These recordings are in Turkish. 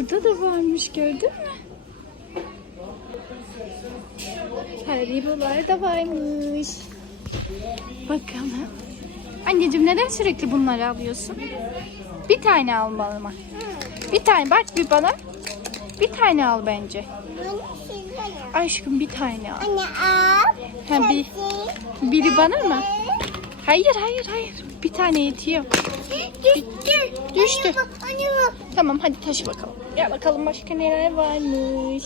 burada da varmış gördün mü? Haribolar da varmış. Bakalım. Anneciğim neden sürekli bunları alıyorsun? Bir tane almalı mı? Bir tane bak bir bana. Bir tane al bence. Aşkım bir tane al. Anne al. Ha, bir, biri bana mı? Hayır hayır hayır. Bir tane yetiyor. Düştü. Düştü. Tamam hadi taşı bakalım. Gel bakalım başka neler varmış.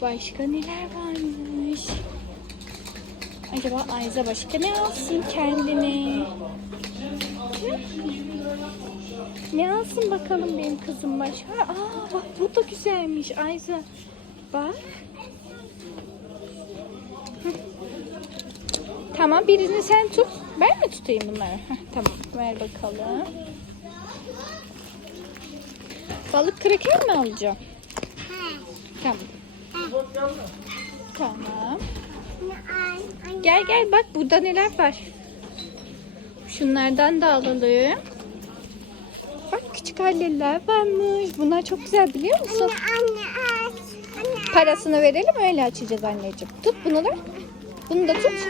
Başka neler varmış. Acaba Ayza başka ne alsın kendine? Ne alsın bakalım benim kızım başka? Aa bak bu da güzelmiş Ayza. Bak. Tamam birini sen tut. Ben mi tutayım bunları? Heh, tamam ver bakalım. Balık kraker mi alacağım? Tamam. Tamam. Gel gel bak burada neler var. Şunlardan da alalım. Bak küçük halleler varmış. Bunlar çok güzel biliyor musun? Anne anne al. Anne al. Parasını verelim öyle açacağız anneciğim. Tut bunu da. Bunu da tut.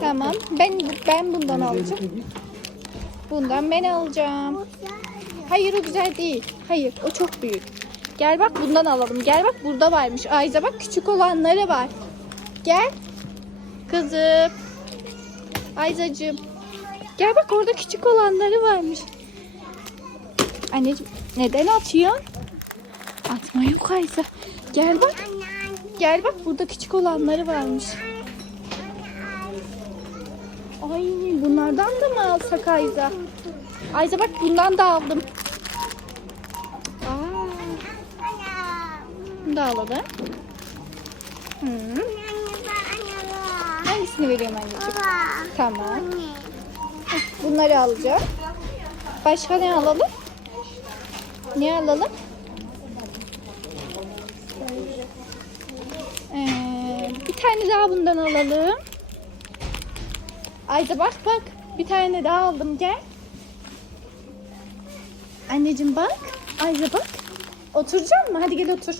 Tamam. Ben ben bundan alacağım. Bundan ben alacağım. Hayır o güzel değil. Hayır o çok büyük. Gel bak bundan alalım. Gel bak burada varmış. Ayza bak küçük olanları var. Gel. Kızım. Ayzacığım. Gel bak orada küçük olanları varmış. Anneciğim neden atıyorsun? Atma yok Ayza. Gel bak. Gel bak burada küçük olanları varmış. Ay bunlardan da mı alsak Ayza? Ayza bak bundan da aldım. Aa, bunu da alalım. Bak. Hangisini vereyim anneciğim? Tamam. Bunları alacağım. Başka ne alalım? Ne alalım? Ee, bir tane daha bundan alalım. Ayda bak bak. Bir tane daha aldım gel. Anneciğim bak. Ayda bak. Oturacak mı? Hadi gel otur.